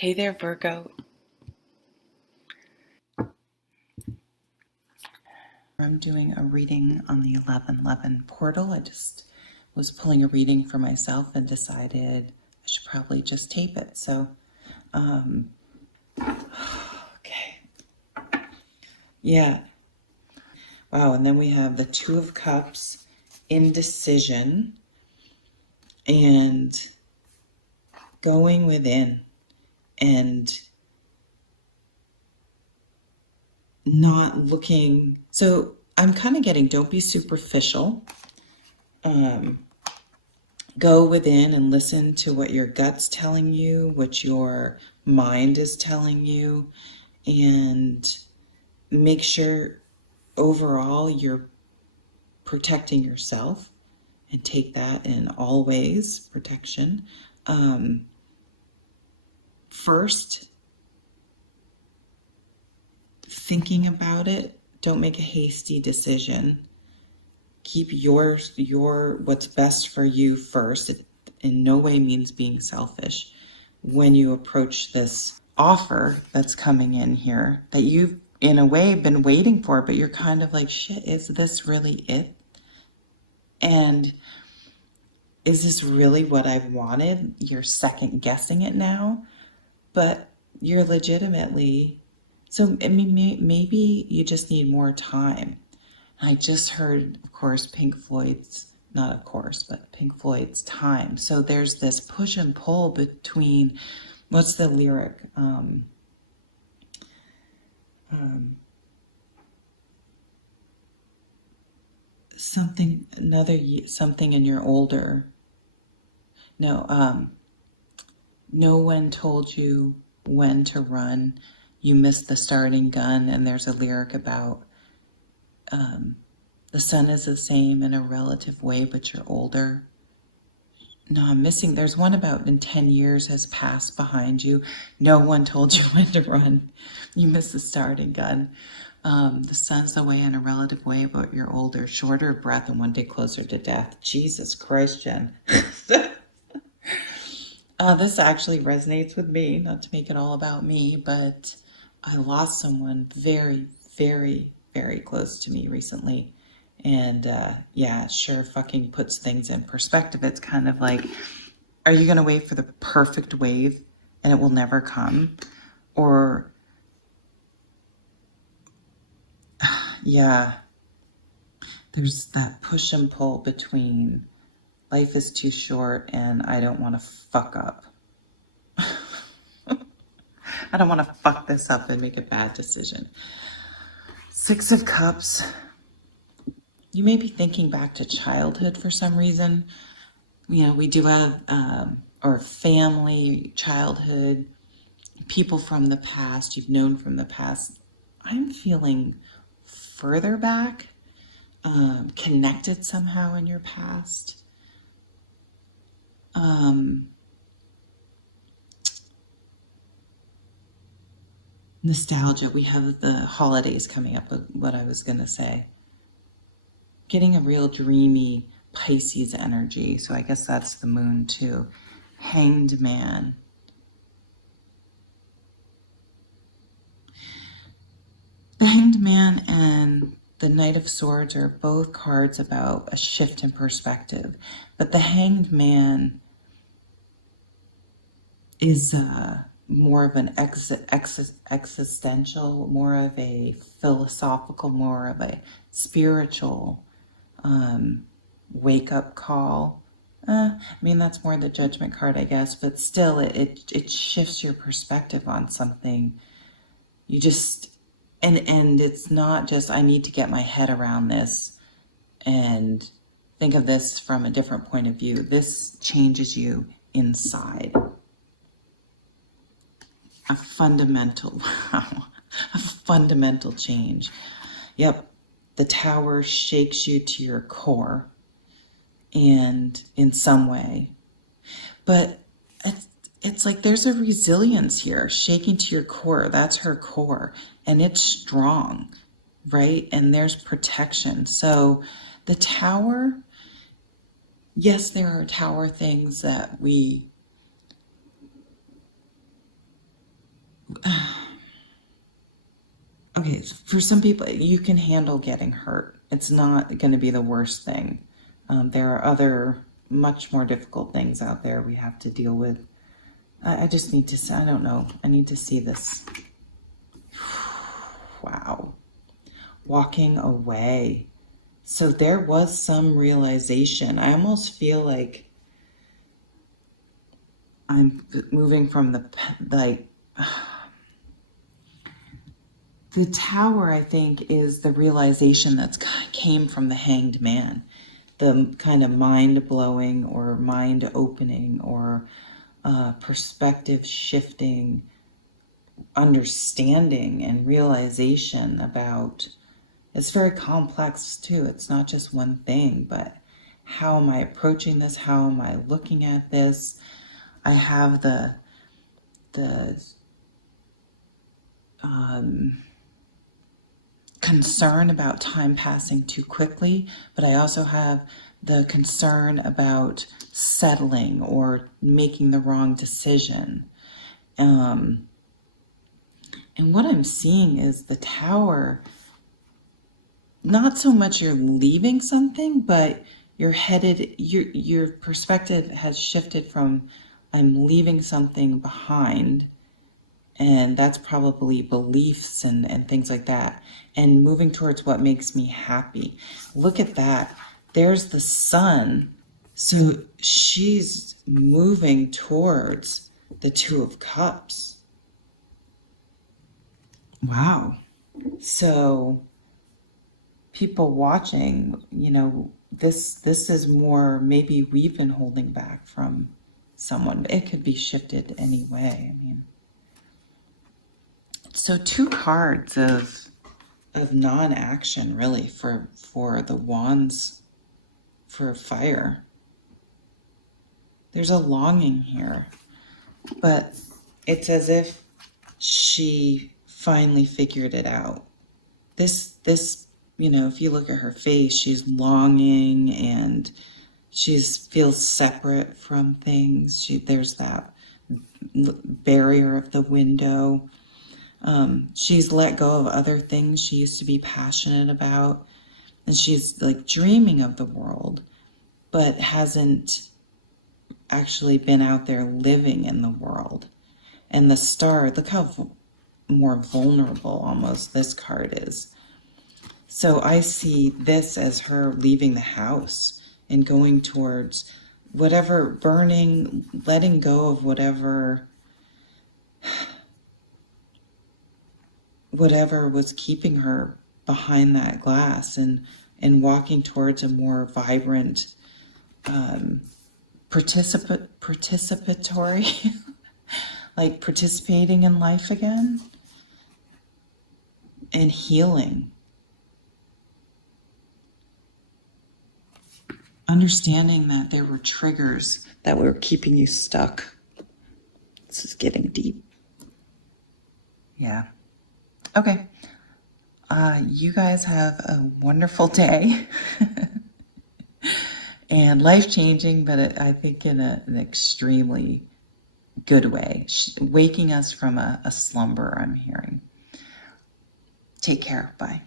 Hey there, Virgo. I'm doing a reading on the 1111 portal. I just was pulling a reading for myself and decided I should probably just tape it. So, okay. Yeah. Wow. And then we have the Two of Cups, indecision, and going within and not looking. So I'm kind of getting, don't be superficial. Go within and listen to what your gut's telling you, what your mind is telling you, and make sure overall you're protecting yourself and take that in all ways, protection. First, thinking about it, don't make a hasty decision. Keep your what's best for you first. It in no way means being selfish when you approach this offer that's coming in here that you've in a way been waiting for, but you're kind of like, shit, is this really it? And is this really what I've wanted? You're second guessing it now, but you're legitimately, so I mean, maybe you just need more time. I just heard, of course, Pink Floyd's, not of course, but Pink Floyd's Time. So there's this push and pull between, what's the lyric? Something, something in your older. No, no one told you when to run. You missed the starting gun. And there's a lyric about the sun is the same in a relative way, but you're older. No, I'm missing. There's one about in 10 years has passed behind you. No one told you when to run. You missed the starting gun. The sun's the way in a relative way, but you're older, shorter of breath, and one day closer to death. Jesus Christ, Jen. This actually resonates with me, not to make it all about me, but I lost someone very, very, very close to me recently. And yeah, it sure fucking puts things in perspective. It's kind of like, are you going to wait for the perfect wave and it will never come? Or, yeah, there's that push and pull between life is too short and I don't want to fuck up. I don't want to fuck this up and make a bad decision. Six of Cups. You may be thinking back to childhood for some reason. You know, we do have, or family, childhood, people from the past, you've known from the past. I'm feeling further back, connected somehow in your past. Nostalgia. We have the holidays coming up, what I was going to say. Getting a real dreamy Pisces energy. So I guess that's the moon too. Hanged Man. The Hanged Man and the Knight of Swords are both cards about a shift in perspective. But the Hanged Man is more of an existential, more of a philosophical, more of a spiritual wake-up call. I mean, that's more the Judgment card, I guess, but still it shifts your perspective on something. You just, and it's not just, I need to get my head around this and think of this from a different point of view. This changes you inside. A fundamental, wow, a fundamental change. Yep, the Tower shakes you to your core and in some way. But it's like there's a resilience here, shaking to your core. That's her core, and it's strong, right? And there's protection. So the Tower, yes, there are Tower things that we Okay, for some people, you can handle getting hurt. It's not going to be the worst thing. There are other, much more difficult things out there we have to deal with. I just need to, I don't know, I need to see this. Wow. Walking away. So there was some realization. I almost feel like I'm moving from the tower, I think, is the realization that's came from the Hanged Man. The kind of mind-blowing or mind-opening or perspective shifting understanding and realization about, it's very complex too. It's not just one thing, but how am I approaching this? How am I looking at this? I have the concern about time passing too quickly, but I also have the concern about settling or making the wrong decision. And what I'm seeing is the tower, not so much you're leaving something, but you're headed, your perspective has shifted from I'm leaving something behind, and that's probably beliefs and things like that, and moving towards what makes me happy. Look at that. There's the sun. So she's moving towards the Two of Cups. Wow. So people watching, you know, this is more, maybe we've been holding back from someone. It could be shifted anyway. I mean, so two cards of non-action really for the wands for fire. There's a longing here, but it's as if she finally figured it out. This, you know, if you look at her face, she's longing and she feels separate from things. There's that barrier of the window. She's let go of other things she used to be passionate about, and she's like dreaming of the world, but hasn't actually been out there living in the world. And the star, look how more vulnerable almost this card is. So I see this as her leaving the house and going towards whatever, burning, letting go of whatever was keeping her behind that glass, and walking towards a more vibrant, participatory, like participating in life again and healing. Understanding that there were triggers that were keeping you stuck. This is getting deep. Yeah. Okay. You guys have a wonderful day. And life-changing, but I think in an extremely good way. Waking us from a slumber, I'm hearing. Take care. Bye.